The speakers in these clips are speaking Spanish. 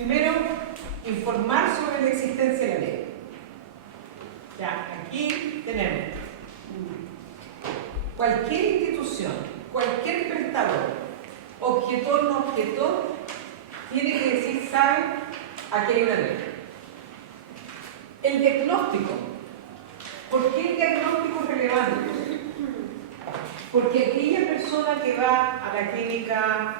Primero, informar sobre la existencia de la ley. Ya, aquí tenemos cualquier institución, cualquier prestador, objetor, no objetor, tiene que decir, sabe, aquí hay una ley. El diagnóstico. ¿Por qué el diagnóstico es relevante? Porque aquella persona que va a la clínica,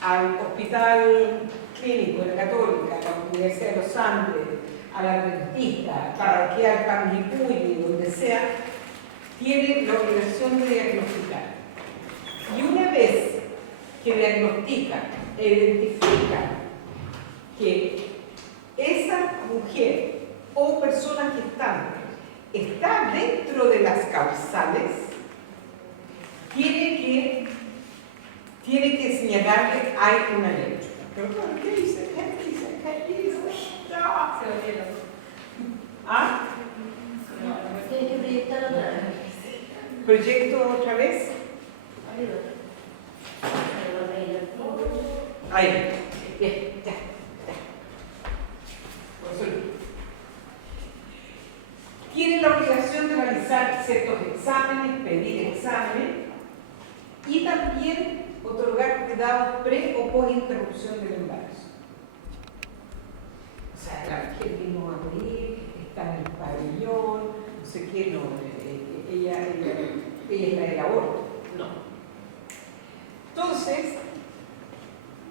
al hospital clínico de la Católica, a la Universidad de los Andes, a la dentista, para que al Panguipulli, donde sea, tiene la obligación de diagnosticar. Y una vez que diagnostica e identifica que esa mujer o persona gestante está dentro de las causales, tiene que señalarle hay una ley. Pero ¿qué dice? ¿Qué dice? ¿Qué dice? No. Se olvidó. ¿Ah? Tiene que proyectar otra vez. ¿Proyecto otra vez? Ahí. Bien, ya. Tiene la obligación de realizar ciertos exámenes, pedir exámenes y también otorgar cuidados pre o post interrupción del embarazo. O sea, la mujer vino a morir, está en el pabellón, no sé qué, no, ella es la del aborto. No. Entonces,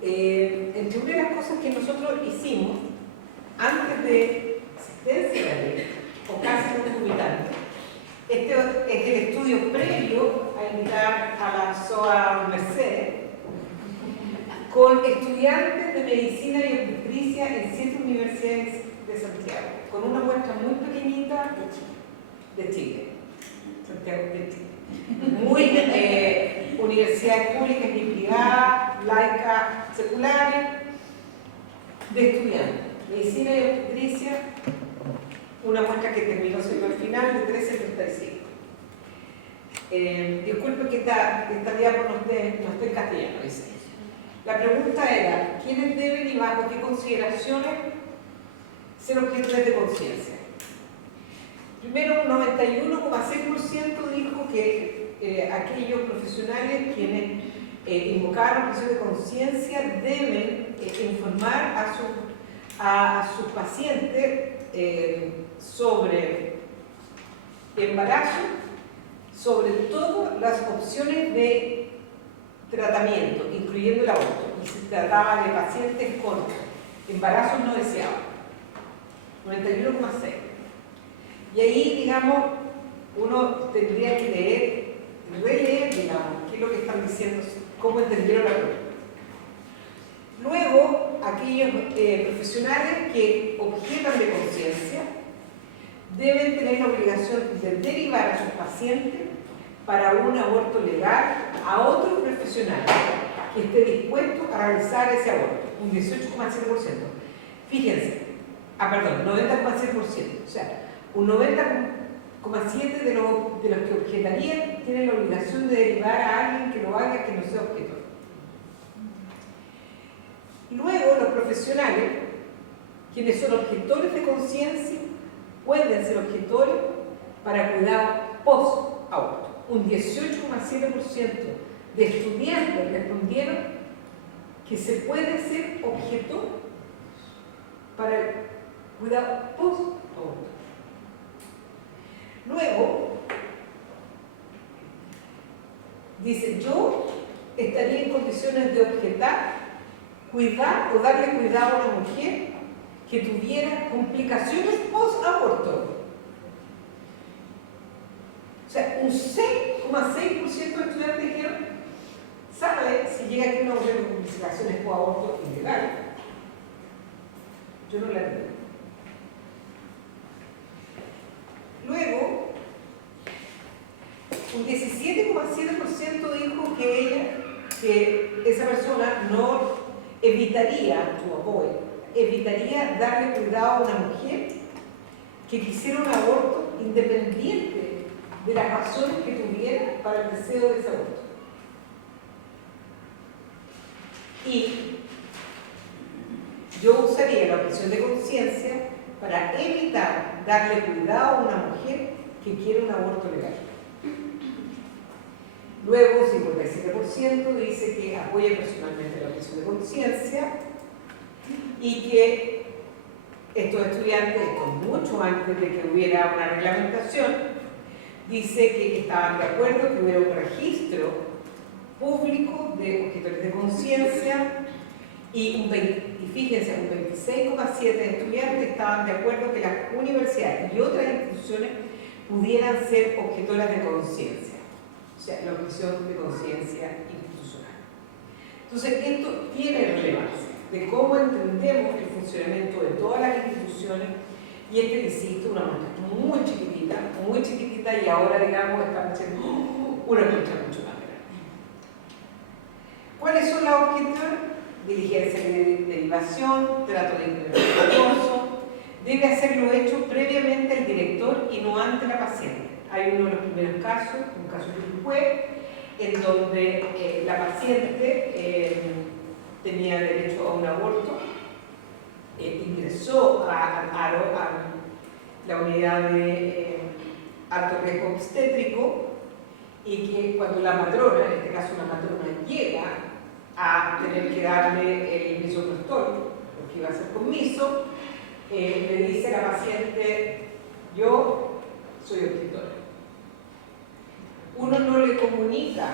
entre una de las cosas que nosotros hicimos antes de existencia de la ley, o casi concomitante, este es el estudio previo a invitar a la SOA Mercedes con estudiantes de medicina y obstetricia en 7 universidades de Santiago, con una muestra muy pequeñita de Chile. Santiago de Chile. Muy universidades públicas y privadas, laicas, seculares, de estudiantes. Medicina y obstetricia, una muestra que terminó siendo al final de 13 a 35. Disculpe que esta diapo no esté en castellano, dice. La pregunta era, ¿quiénes deben y bajo qué consideraciones ser objetores de conciencia? Primero, un 91,6% dijo que aquellos profesionales quienes invocaron objeción de conciencia deben informar a sus pacientes sobre embarazo, sobre todo las opciones de tratamiento, incluyendo el aborto, y se trataba de pacientes con embarazos no deseados, 91,6. Y ahí, digamos, uno tendría que releer, digamos, qué es lo que están diciendo, cómo entendieron la pregunta. Luego, aquellos profesionales que objetan de conciencia deben tener la obligación de derivar a sus pacientes para un aborto legal a otro profesional que esté dispuesto a realizar ese aborto, un 18,7%. Fíjense, 90,6%, o sea, un 90,7% de los que objetarían tienen la obligación de derivar a alguien que lo haga, que no sea objetor. Luego, los profesionales, quienes son objetores de conciencia, pueden ser objetores para cuidado post-aborto. Un 18,7% de estudiantes respondieron que se puede ser objetor para el cuidado post-aborto. Luego, dice, yo estaría en condiciones de objetar, cuidar o darle cuidado a una mujer que tuviera complicaciones post-aborto. O sea, un 6,6% de estudiantes dijeron, sabe si llega aquí una mujer con complicaciones post-aborto ilegal. Yo no la entiendo. Luego, un 17,7% dijo que esa persona no evitaría darle cuidado a una mujer que quisiera un aborto independiente de las razones que tuviera para el deseo de ese aborto. Y yo usaría la objeción de conciencia para evitar darle cuidado a una mujer que quiere un aborto legal. Luego, 57% dice que apoya personalmente la objeción de conciencia y que estos estudiantes, esto mucho antes de que hubiera una reglamentación, dice que estaban de acuerdo que hubiera un registro público de objetores de conciencia y fíjense, un 26,7% de estudiantes estaban de acuerdo que las universidades y otras instituciones pudieran ser objetoras de conciencia, o sea, la objeción de conciencia institucional. Entonces, esto tiene relevancia de cómo entendemos el funcionamiento de todas las instituciones, y insisto, una muestra muy chiquitita, y ahora, digamos, estamos haciendo una muestra mucho más grande. ¿Cuáles son las objeciones? Diligencia de derivación, trato de intervención, debe hacerlo hecho previamente el director y no ante la paciente. Hay uno de los primeros casos, un caso que fue, en donde la paciente tenía derecho a un aborto, ingresó a la unidad de alto riesgo obstétrico, y que cuando la matrona, en este caso una matrona, llega a tener que darle el misoprostol, lo que iba a hacer con miso, le dice a la paciente: yo soy objetora. Uno no le comunica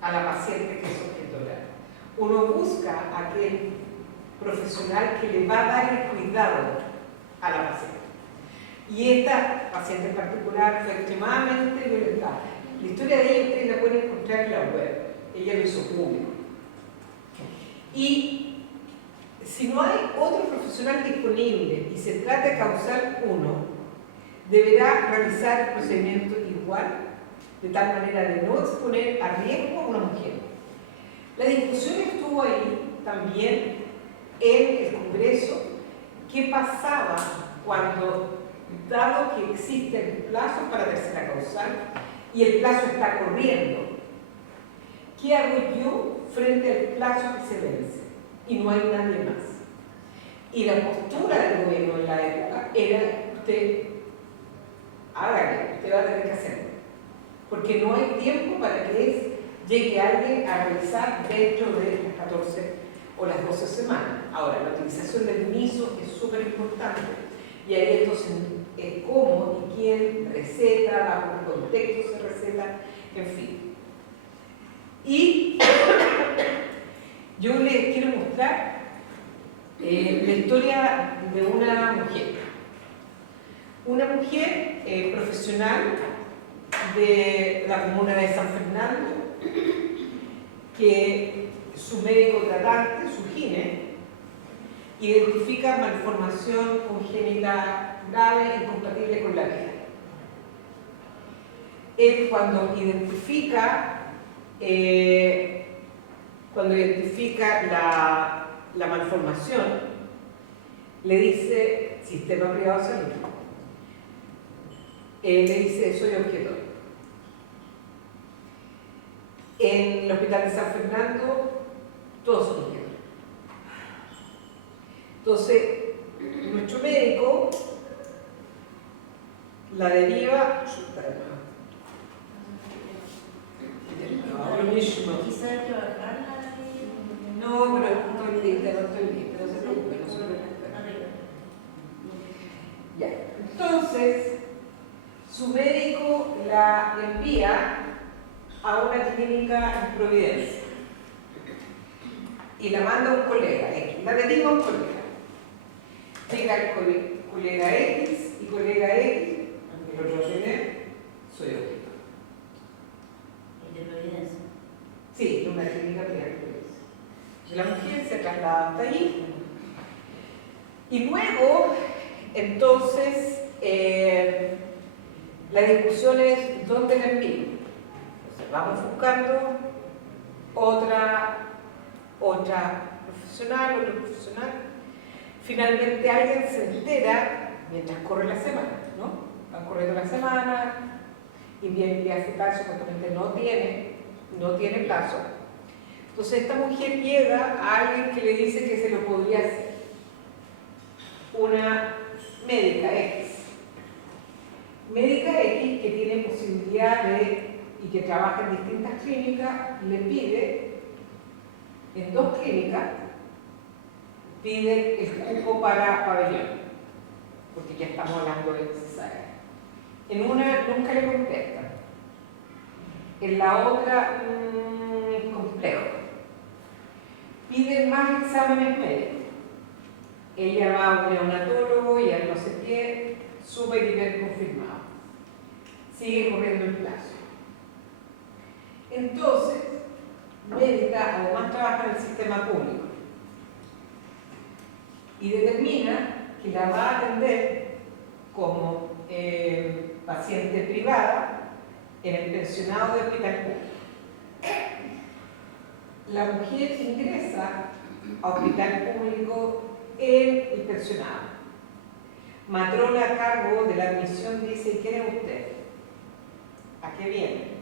a la paciente que es objetora. Uno busca a aquel profesional que le va a dar el cuidado a la paciente. Y esta paciente en particular fue extremadamente violentada. La historia de ella ustedes la pueden encontrar en la web. Ella lo hizo público. Y si no hay otro profesional disponible y se trata de causar uno, deberá realizar el procedimiento igual, de tal manera de no exponer a riesgo a una mujer. La discusión estuvo ahí también en el Congreso. ¿Qué pasaba cuando, dado que existe el plazo para tercera causal y el plazo está corriendo, qué hago yo frente al plazo que se vence y no hay nadie más? Y la postura del gobierno en la época era: usted hágale, usted va a tener que hacerlo, porque no hay tiempo para que llegue alguien a revisar dentro de las 14 o las 12 semanas. Ahora, la utilización del miso es súper importante, y ahí entonces es cómo y quién receta, bajo qué contexto se receta, en fin. Y yo les quiero mostrar la historia de una mujer profesional de la comuna de San Fernando, que su médico tratante, su gine, identifica malformación congénita grave incompatible con la vida. Él, cuando identifica la malformación, le dice: sistema privado de salud. Le dice: soy objetor. En el hospital de San Fernando, todos son objetores. Entonces, nuestro médico la deriva. Lo mismo. Quizás trabajarla. No, pero no estoy lista, no se preocupe, no se preocupe. Ya. Entonces, su médico la envía a una clínica en Providencia y la manda a un colega X, la deriva a un colega. Llega el colega X y colega X, el otro tiene, soy objetor. ¿El de Providencia? Sí, en una clínica privada de Providencia. La mujer se traslada hasta allí y luego, entonces, la discusión es: ¿dónde la envío? Entonces, vamos buscando otra profesional, otro profesional. Finalmente alguien se entera mientras corre la semana, ¿no? Van corriendo la semana, y bien viaje tal, supuestamente no tiene plazo. Entonces esta mujer llega a alguien que le dice que se lo podría hacer. Médica X. Médica X, que tiene posibilidad y que trabaja en distintas clínicas, le pide, en 2 clínicas, pide el cupo para pabellón, porque ya estamos hablando de cesárea. En una nunca le contestan, en la otra, complejo. Piden más exámenes médicos. Ella va a un neonatólogo y al no sé qué, súper hiper confirmado. Sigue corriendo el plazo. Entonces, médica además trabaja en el sistema público y determina que la va a atender como paciente privada en el pensionado de hospital público. La mujer ingresa a hospital público en el pensionado. Matrona a cargo de la admisión dice: ¿quién es usted? ¿A qué viene?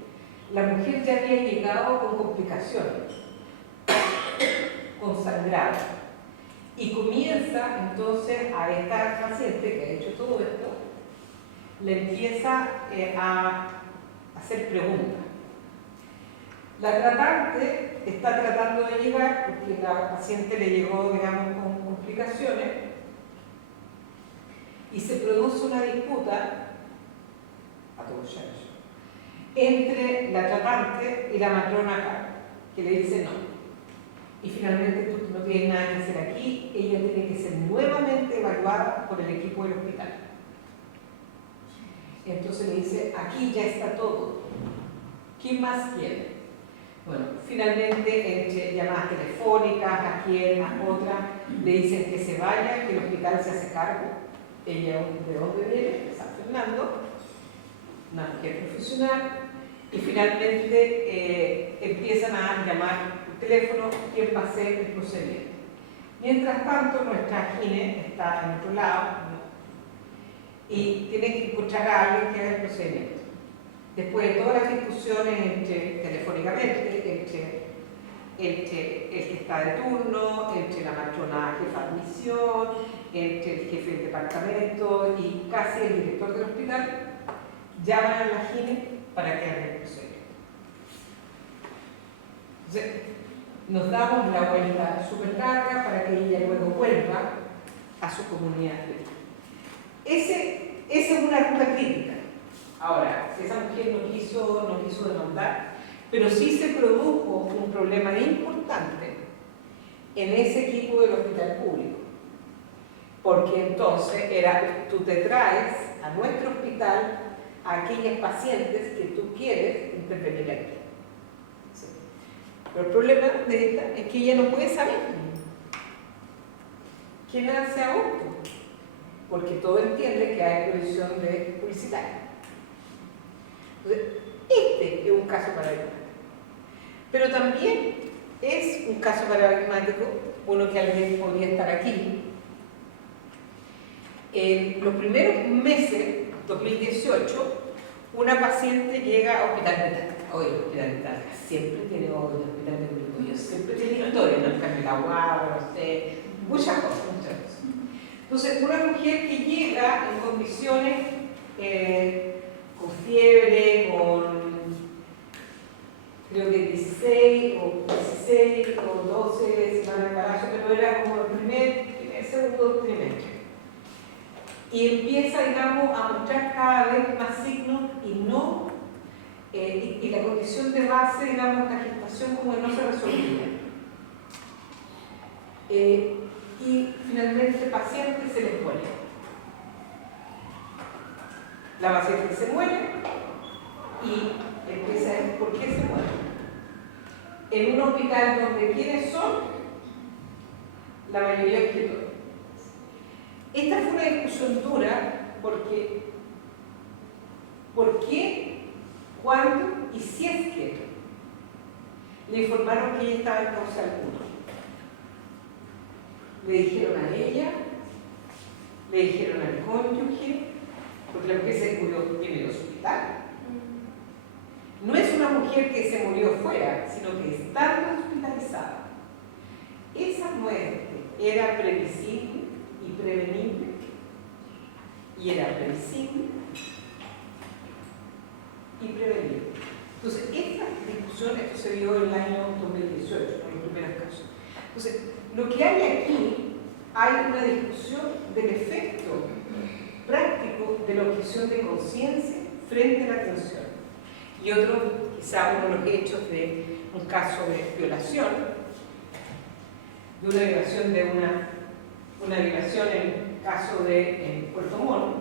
La mujer ya había llegado con complicaciones, con sangrado, y comienza entonces a esta paciente que ha hecho todo esto, le empieza a hacer preguntas. La tratante está tratando de llegar porque la paciente le llegó, digamos, con complicaciones y se produce una disputa a todos ellos entre la tratante y la matrona acá, que le dice no. Y finalmente tú no tienes nada que hacer aquí, ella tiene que ser nuevamente evaluada por el equipo del hospital. Entonces le dice, aquí ya está todo. ¿Quién más quiere? Bueno, finalmente, entre llamadas telefónicas, a quién, a otra, le dicen que se vaya, que el hospital se hace cargo. Ella, ¿de dónde viene? De San Fernando, una mujer profesional, y finalmente empiezan a llamar por teléfono quién va a hacer el procedimiento. Mientras tanto, nuestra gine está en otro lado, ¿no? Y tiene que encontrar a alguien que haga el procedimiento. Después de todas las discusiones telefónicamente, entre el que está de turno, entre la matrona jefa de admisión, entre el jefe del departamento y casi el director del hospital, llaman a la gine para que haga el procedimiento. Entonces, nos damos la vuelta súper larga para que ella luego vuelva a su comunidad. Esa es una ruta crítica. Ahora, esa mujer no quiso demandar, pero sí se produjo un problema importante en ese equipo del hospital público. Porque entonces tú te traes a nuestro hospital a aquellas pacientes que tú quieres intervenir aquí. ¿Sí? Pero el problema de esta es que ella no puede saber quién hace aborto, porque todo entiende que hay prohibición de publicitaria. Entonces, este es un caso paradigmático. Pero también es un caso paradigmático, uno que alguien podría estar aquí. En los primeros meses, 2018, una paciente llega a Hospital de Talca. Hoy el Hospital de Talca siempre tiene el Hospital de Talca. Yo siempre tiene historia, ¿no? El agua, no sé, muchas cosas. Entonces, una mujer que llega en condiciones con fiebre, con creo que 16 o 12 semanas de embarazo, pero era como el primer segundo trimestre. Y empieza, digamos, a mostrar cada vez más signos y la condición de base, digamos, la gestación como que no se resolvía. Y finalmente el paciente se les muere. La paciente se muere y empieza a decir por qué se muere. En un hospital donde ¿quiénes son? La mayoría escritores. Esta fue una discusión dura porque ¿por qué, cuándo y si es que le informaron que ella estaba en causa alguna? Le dijeron a ella, le dijeron al cónyuge, porque la mujer se murió en el hospital. No es una mujer que se murió fuera, sino que estando hospitalizada. Esa muerte era previsible y prevenible. y era previsible y prevenible. Entonces, esta discusión, esto se dio en el año 2018, en los primeros casos. Entonces, lo que hay aquí, hay una discusión del efecto práctico de la objeción de conciencia frente a la atención. Y otro, quizá uno de los hechos de un caso de violación, de una violación en el caso de Puerto Montt,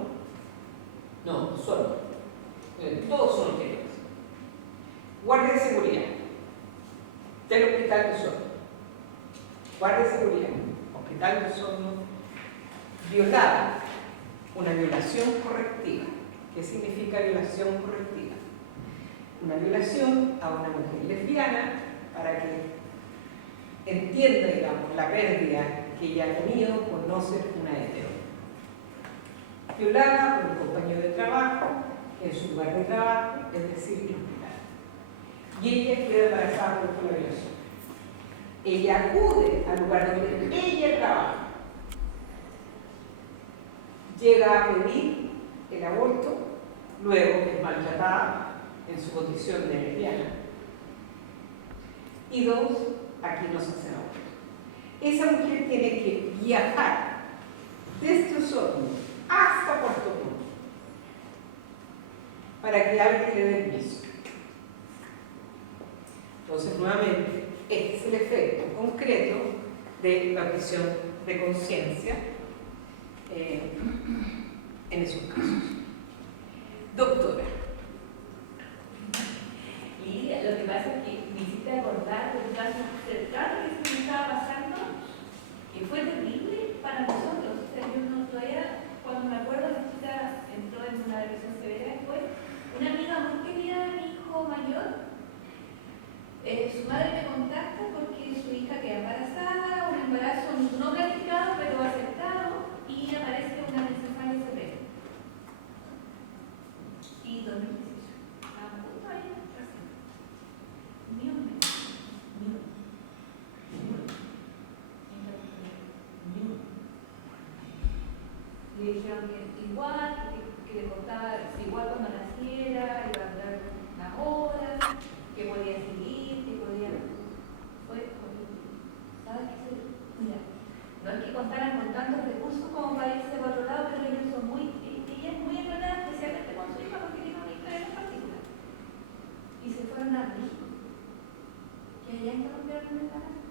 no, solo, todos son objetos. Guardia de seguridad del Hospital de Osorno, guardia de seguridad, Hospital de Osorno, violada, una violación correctiva. ¿Qué significa violación correctiva? Una violación a una mujer lesbiana para que entienda, digamos, la pérdida que ella ha tenido por no ser una hetero. Violada por un compañero de trabajo, en su lugar de trabajo, es decir, el hospital. Y ella queda embarazada por la violación. Ella acude al lugar donde ella trabaja. Llega a pedir el aborto, luego es maltratada en su condición de lesbiana. Y dos, aquí no se hace aborto. Esa mujer tiene que viajar desde Osorno hasta Puerto Montt para que alguien le dé permiso. Entonces, nuevamente, este es el efecto concreto de la objeción de conciencia en esos casos. Doctora. Lidia, lo que pasa es que me hiciste acordar de un caso cercano que se me estaba pasando, que fue terrible para nosotros. O sea, yo no todavía, cuando me acuerdo, la chica entró en una depresión severa después. Una amiga muy querida de mi hijo mayor, su madre me contacta porque su hija queda embarazada, un embarazo no planificado pero aceptado, y aparece una encefalia severa. Y 2018. A punto ahí, recién. Ni un mes. Ni un. Le dijeron que igual, que le costaba, igual cuando naciera, iba a durar unas horas, que podía seguir, que podía. Fue horrible. ¿Sabes qué? Mira, no es que contaran con tantos recursos como para irse por otro lado, pero ellos son muy. Ella es muy enredada, especialmente con su hija, porque tiene una historia en particular. Y se fueron a México, que allá interrumpieron el embarazo,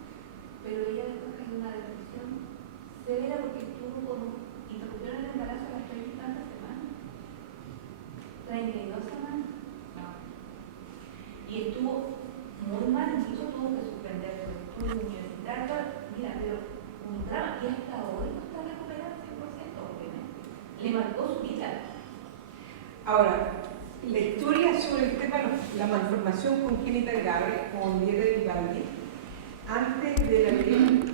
pero ella después cayó en una depresión severa porque estuvo como. Interrumpieron el embarazo a las 30 y tantas semanas. 32 semanas. No. Y estuvo muy mal, incluso tuvo que suspender su estudio universitario. Mira, pero un drama. Y hasta hoy no está recuperado 100%, obviamente. Le marcó su vida. Ahora, la historia sobre el tema de la malformación congénita grave, como Henrietta Vivaldi, antes de la ley